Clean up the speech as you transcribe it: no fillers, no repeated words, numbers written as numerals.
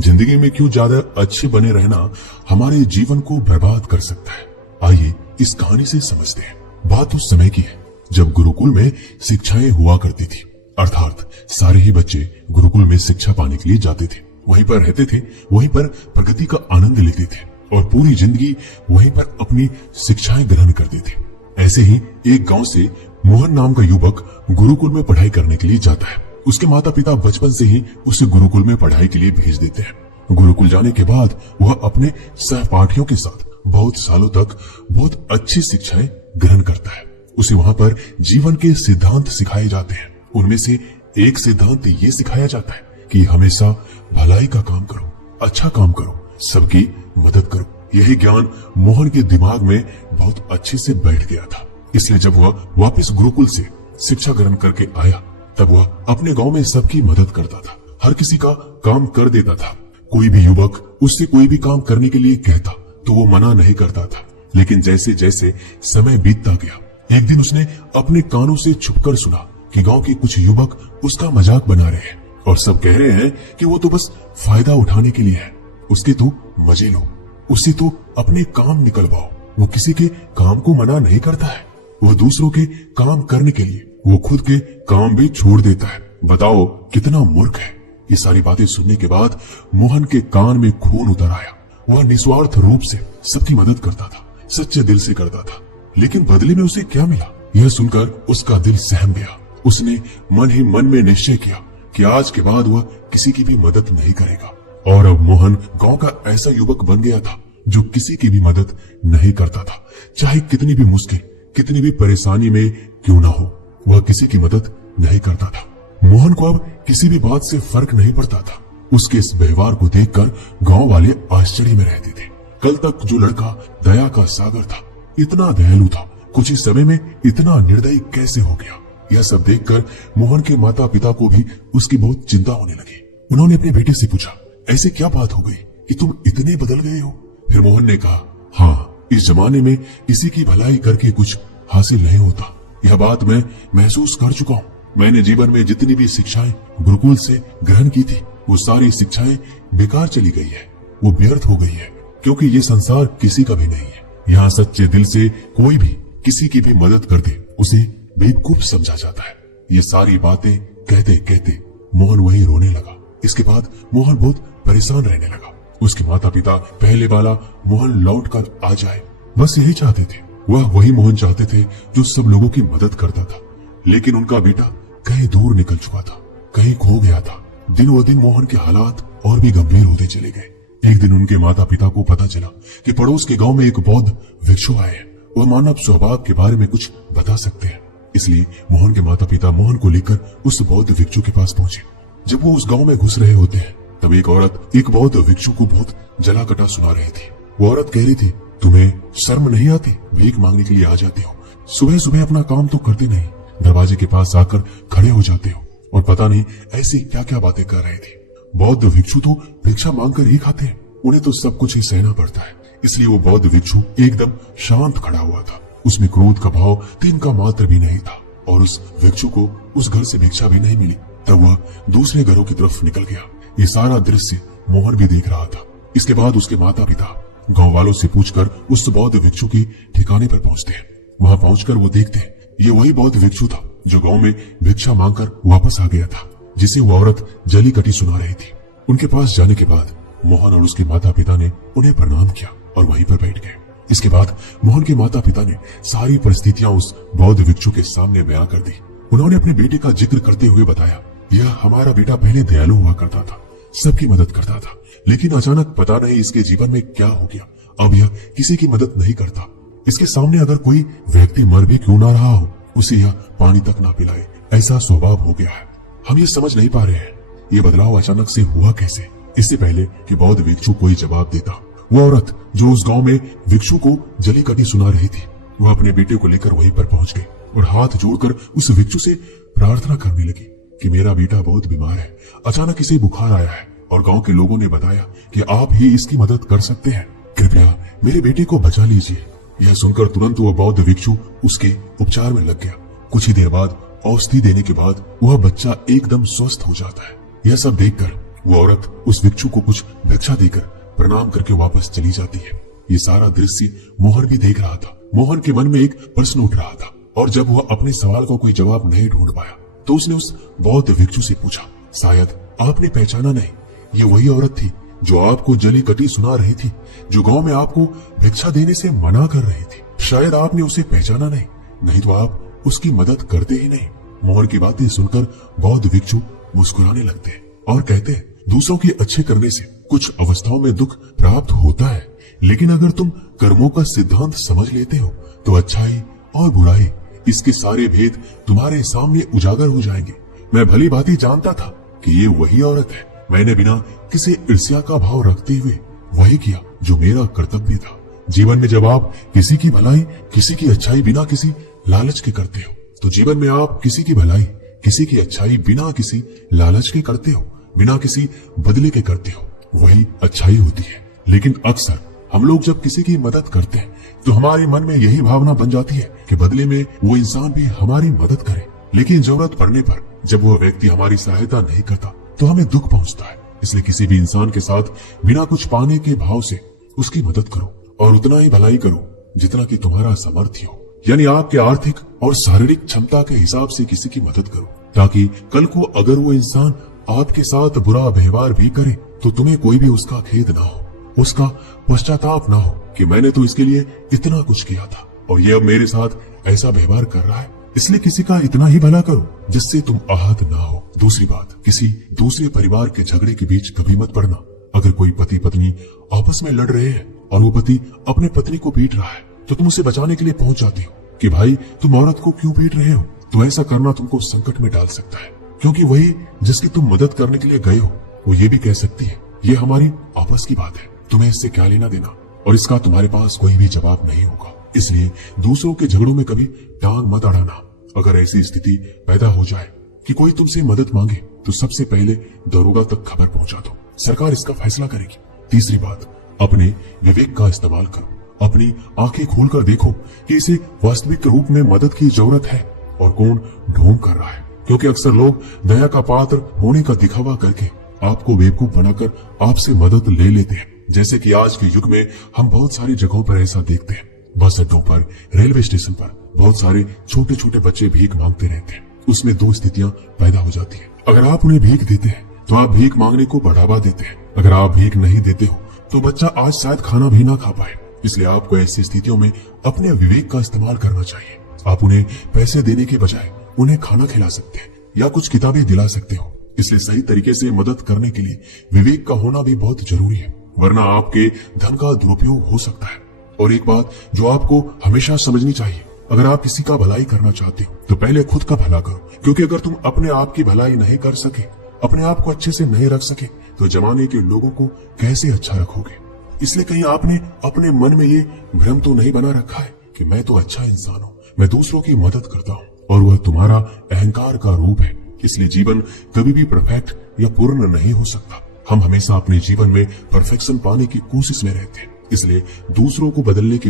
जिंदगी में क्यों ज्यादा अच्छे बने रहना हमारे जीवन को बर्बाद कर सकता है। आइए इस कहानी से समझते हैं। बात उस समय की है जब गुरुकुल में शिक्षाएं हुआ करती थी, अर्थात सारे ही बच्चे गुरुकुल में शिक्षा पाने के लिए जाते थे, वहीं पर रहते थे, वहीं पर प्रगति का आनंद लेते थे और पूरी जिंदगी वहीं पर अपनी शिक्षाएं ग्रहण करते थे। ऐसे ही एक गांव से मोहन नाम का युवक गुरुकुल में पढ़ाई करने के लिए जाता है। उसके माता पिता बचपन से ही उसे गुरुकुल में पढ़ाई के लिए भेज देते हैं। गुरुकुल जाने के बाद वह अपने सहपाठियों के साथ बहुत सालों तक बहुत अच्छी शिक्षाएं ग्रहण करता है। उसे वहां पर जीवन के सिद्धांत सिखाए जाते हैं। उनमें से एक सिद्धांत ये सिखाया जाता है कि हमेशा भलाई का काम करो, अच्छा काम करो, सबकी मदद करो। यही ज्ञान मोहन के दिमाग में बहुत अच्छे से बैठ गया था। इसलिए जब वह वापस गुरुकुल से शिक्षा ग्रहण करके आया तब वह अपने गांव में सबकी मदद करता था, हर किसी का काम कर देता था। कोई भी युवक उससे कोई भी काम करने के लिए कहता तो वो मना नहीं करता था। लेकिन जैसे जैसे समय बीतता गया, एक दिन उसने अपने कानों से छुपकर सुना कि गांव के कुछ युवक उसका मजाक बना रहे हैं और सब कह रहे हैं कि वो तो बस फायदा उठाने के लिए है, उसके तो मजे लो, उससे तो अपने काम निकलवाओ। वो किसी के काम को मना नहीं करता है, वो दूसरों के काम करने के लिए वो खुद के काम भी छोड़ देता है। बताओ कितना मूर्ख है। ये सारी बातें सुनने के बाद मोहन के कान में खून उतर आया। वह निस्वार्थ रूप से सबकी मदद करता था, सच्चे दिल से करता था, लेकिन बदले में उसे क्या मिला यह सुनकर उसका दिल सहम गया। उसने मन ही मन में निश्चय किया कि आज के बाद वह किसी की भी मदद नहीं करेगा। और अब मोहन गांव का ऐसा युवक बन गया था जो किसी की भी मदद नहीं करता था। चाहे कितनी भी मुश्किल, कितनी भी परेशानी में क्यों ना हो, वह किसी की मदद नहीं करता था। मोहन को अब किसी भी बात से फर्क नहीं पड़ता था। उसके इस व्यवहार को देखकर गांव वाले आश्चर्य में रहते थे। कल तक जो लड़का दया का सागर था, इतना दयालु था, कुछ ही समय में इतना निर्दयी कैसे हो गया। यह सब देखकर मोहन के माता पिता को भी उसकी बहुत चिंता होने लगी। उन्होंने अपने बेटे से पूछा, ऐसे क्या बात हो गई कि तुम इतने बदल गए हो? फिर मोहन ने कहा, हाँ, इस जमाने में किसी की भलाई करके कुछ हासिल नहीं होता। यह बात मैं महसूस कर चुका हूँ। मैंने जीवन में जितनी भी शिक्षाएं गुरुकुल से ग्रहण की थी, वो सारी शिक्षाएं बेकार चली गई है, वो व्यर्थ हो गई है, क्योंकि ये संसार किसी का भी नहीं है। यहाँ सच्चे दिल से कोई भी किसी की भी मदद कर दे उसे बेवकूफ समझा जाता है। ये सारी बातें कहते कहते मोहन वहीं रोने लगा। इसके बाद मोहन बहुत परेशान रहने लगा। उसके माता पिता पहले वाला मोहन लौट कर आ जाए, बस यही चाहते थे। वह वही मोहन चाहते थे जो सब लोगों की मदद करता था। लेकिन उनका बेटा कहीं दूर निकल चुका था, कहीं खो गया था। दिन व दिन मोहन के हालात और भी गंभीर होते चले गए। एक दिन उनके माता पिता को पता चला कि पड़ोस के गांव में एक बौद्ध भिक्षु आए हैं। वह मानव स्वभाव के बारे में कुछ बता सकते हैं। इसलिए मोहन के माता पिता मोहन को लेकर उस बौद्ध भिक्षु के पास पहुंचे। जब वो उस गांव में घुस रहे होते हैं तब एक औरत एक बौद्ध भिक्षु को बहुत जला कटा सुना रही थी। वो औरत कह रही थी, तुम्हें शर्म नहीं आती? भीख मांगने के लिए आ जाते हो, सुबह सुबह अपना काम तो करते नहीं, दरवाजे के पास आकर खड़े हो जाते हो और पता नहीं ऐसी क्या क्या बातें कर रहे थे। बौद्ध भिक्षु तो भिक्षा मांगकर ही खाते हैं, उन्हें तो सब कुछ ही सहना पड़ता है। इसलिए वो बौद्ध भिक्षु एकदम शांत खड़ा हुआ था। उसमें क्रोध का भाव तीन का मात्र भी नहीं था और उस भिक्षु को उस घर से भिक्षा भी नहीं मिली। तब वह दूसरे घरों की तरफ निकल गया। ये सारा दृश्य मोहन भी देख रहा था। इसके बाद उसके माता पिता गांव वालों से पूछकर उस बौद्ध भिक्षु की ठिकाने पर पहुंचते हैं। वहां पहुंचकर वो देखते हैं ये वही बौद्ध भिक्षु था जो गांव में भिक्षा मांगकर वापस आ गया था, जिसे वो औरत जली कटी सुना रही थी। उनके पास जाने के बाद मोहन और उसके माता पिता ने उन्हें प्रणाम किया और वहीं पर बैठ गए। इसके बाद मोहन के माता पिता ने सारी परिस्थितियां उस बौद्ध भिक्षु के सामने बयां कर दी। उन्होंने अपने बेटे का जिक्र करते हुए बताया, यह हमारा बेटा पहले दयालु हुआ करता था, सबकी मदद करता था, लेकिन अचानक पता नहीं इसके जीवन में क्या हो गया। अब यह किसी की मदद नहीं करता। इसके सामने अगर कोई व्यक्ति मर भी क्यों ना रहा हो, उसे यह पानी तक ना पिलाए, ऐसा स्वभाव हो गया है। हम ये समझ नहीं पा रहे हैं ये बदलाव अचानक से हुआ कैसे। इससे पहले कि बौद्ध भिक्षु कोई जवाब देता, वो औरत जो उस गांव में भिक्षु को जली कटी सुना रही थी, वह अपने बेटे को लेकर वहीं पर पहुंच गई और हाथ जोड़कर उस भिक्षु से प्रार्थना करने लगी कि मेरा बेटा बहुत बीमार है, अचानक इसे बुखार आया है और गांव के लोगों ने बताया कि आप ही इसकी मदद कर सकते हैं, कृपया मेरे बेटे को बचा लीजिए। यह सुनकर तुरंत वह बौद्ध भिक्षु उसके उपचार में लग गया। कुछ ही देर बाद औषधि देने के बाद वह बच्चा एकदम स्वस्थ हो जाता है। यह सब देखकर वो औरत उस भिक्षु को कुछ भिक्षा देकर प्रणाम करके वापस चली जाती है। ये सारा दृश्य मोहन भी देख रहा था। मोहन के मन में एक प्रश्न उठ रहा था और जब वह अपने सवाल का कोई जवाब नहीं ढूंढ पाया तो उसने उस बौद्ध भिक्षु से पूछा, शायद आपने पहचाना नहीं, ये वही औरत थी जो आपको जली कटी सुना रही थी, जो गांव में आपको भिक्षा देने से मना कर रही थी। शायद आपने उसे पहचाना नहीं तो आप उसकी मदद करते ही नहीं। मोहन की बातें सुनकर बौद्ध भिक्षु मुस्कुराने लगते और कहते, दूसरों के अच्छे करने से कुछ अवस्थाओं में दुख प्राप्त होता है, लेकिन अगर तुम कर्मों का सिद्धांत समझ लेते हो तो अच्छाई और बुराई, इसके सारे भेद तुम्हारे सामने उजागर हो जाएंगे। मैं भली भांति जानता था कि ये वही औरत है। मैंने बिना किसी ईर्ष्या का भाव रखते हुए वही किया जो मेरा कर्तव्य था। जीवन में जब आप किसी की भलाई, किसी की अच्छाई बिना किसी लालच के करते हो, तो जीवन में आप किसी की भलाई, किसी की अच्छाई बिना किसी लालच के करते हो, बिना किसी बदले के करते हो, वही अच्छाई होती है। लेकिन अक्सर हम लोग जब किसी की मदद करते हैं तो हमारे मन में यही भावना बन जाती है कि बदले में वो इंसान भी हमारी मदद करे। लेकिन जरूरत पड़ने पर जब वो व्यक्ति हमारी सहायता नहीं करता तो हमें दुख पहुंचता है। इसलिए किसी भी इंसान के साथ बिना कुछ पाने के भाव से उसकी मदद करो और उतना ही भलाई करो जितना कि तुम्हारा सामर्थ्य हो, यानी आपके आर्थिक और शारीरिक क्षमता के हिसाब से किसी की मदद करो, ताकि कल को अगर वो इंसान आपके साथ बुरा व्यवहार भी करे तो तुम्हें कोई भी उसका खेद ना हो, उसका पश्चाताप ना हो कि मैंने तो इसके लिए इतना कुछ किया था और ये अब मेरे साथ ऐसा व्यवहार कर रहा है। इसलिए किसी का इतना ही भला करो जिससे तुम आहत ना हो। दूसरी बात, किसी दूसरे परिवार के झगड़े के बीच कभी मत पड़ना। अगर कोई पति पत्नी आपस में लड़ रहे हैं और वो पति अपने पत्नी को पीट रहा है तो तुम उसे बचाने के लिए पहुंच जाती हो कि भाई तुम औरत को क्यों पीट रहे हो। तो ऐसा करना तुमको संकट में डाल सकता है, क्योंकि वही जिसकी तुम मदद करने के लिए गए हो वो ये भी कह सकती है, ये हमारी आपस की बात है, तुम्हें इससे क्या लेना देना, और इसका तुम्हारे पास कोई भी जवाब नहीं होगा। इसलिए दूसरों के झगड़ों में कभी टांग मत अड़ाना। अगर ऐसी स्थिति पैदा हो जाए कि कोई तुमसे मदद मांगे तो सबसे पहले दरोगा तक खबर पहुंचा दो, सरकार इसका फैसला करेगी। तीसरी बात, अपने विवेक का इस्तेमाल करो। अपनी आंखें खोलकर देखो कि इसे वास्तविक रूप में मदद की जरूरत है और कौन ढोंग कर रहा है, क्योंकि अक्सर लोग दया का पात्र होने का दिखावा करके आपको बेवकूफ बनाकर आपसे मदद ले लेते हैं। जैसे कि आज के युग में हम बहुत सारी जगहों पर ऐसा देखते हैं। बस अड्डों पर, रेलवे स्टेशन पर बहुत सारे छोटे छोटे बच्चे भीख मांगते रहते हैं। उसमें दो स्थितियां पैदा हो जाती है। अगर आप उन्हें भीख देते हैं तो आप भीख मांगने को बढ़ावा देते हैं। अगर आप भीख नहीं देते हो तो बच्चा आज शायद खाना भी ना खा पाए। इसलिए आपको ऐसी स्थितियों में अपने विवेक का इस्तेमाल करना चाहिए। आप उन्हें पैसे देने के बजाय उन्हें खाना खिला सकते हैं या कुछ किताबें दिला सकते हो। इसलिए सही तरीके से मदद करने के लिए विवेक का होना भी बहुत जरूरी है, वरना आपके धन का दुरुपयोग हो सकता है। और एक बात जो आपको हमेशा समझनी चाहिए, अगर आप किसी का भलाई करना चाहते हो तो पहले खुद का भला करो, क्योंकि अगर तुम अपने आप की भलाई नहीं कर सके, अपने आप को अच्छे से नहीं रख सके, तो जमाने के लोगों को कैसे अच्छा रखोगे। इसलिए कहीं आपने अपने मन में ये भ्रम तो नहीं बना रखा है कि मैं तो अच्छा इंसान हूँ, मैं दूसरों की मदद करता हूँ, और वह तुम्हारा अहंकार का रूप है। इसलिए जीवन कभी भी परफेक्ट या पूर्ण नहीं हो सकता। हम हमेशा अपने जीवन में परफेक्शन पाने की कोशिश में रहते हैं। इसलिए दूसरों को बदलने की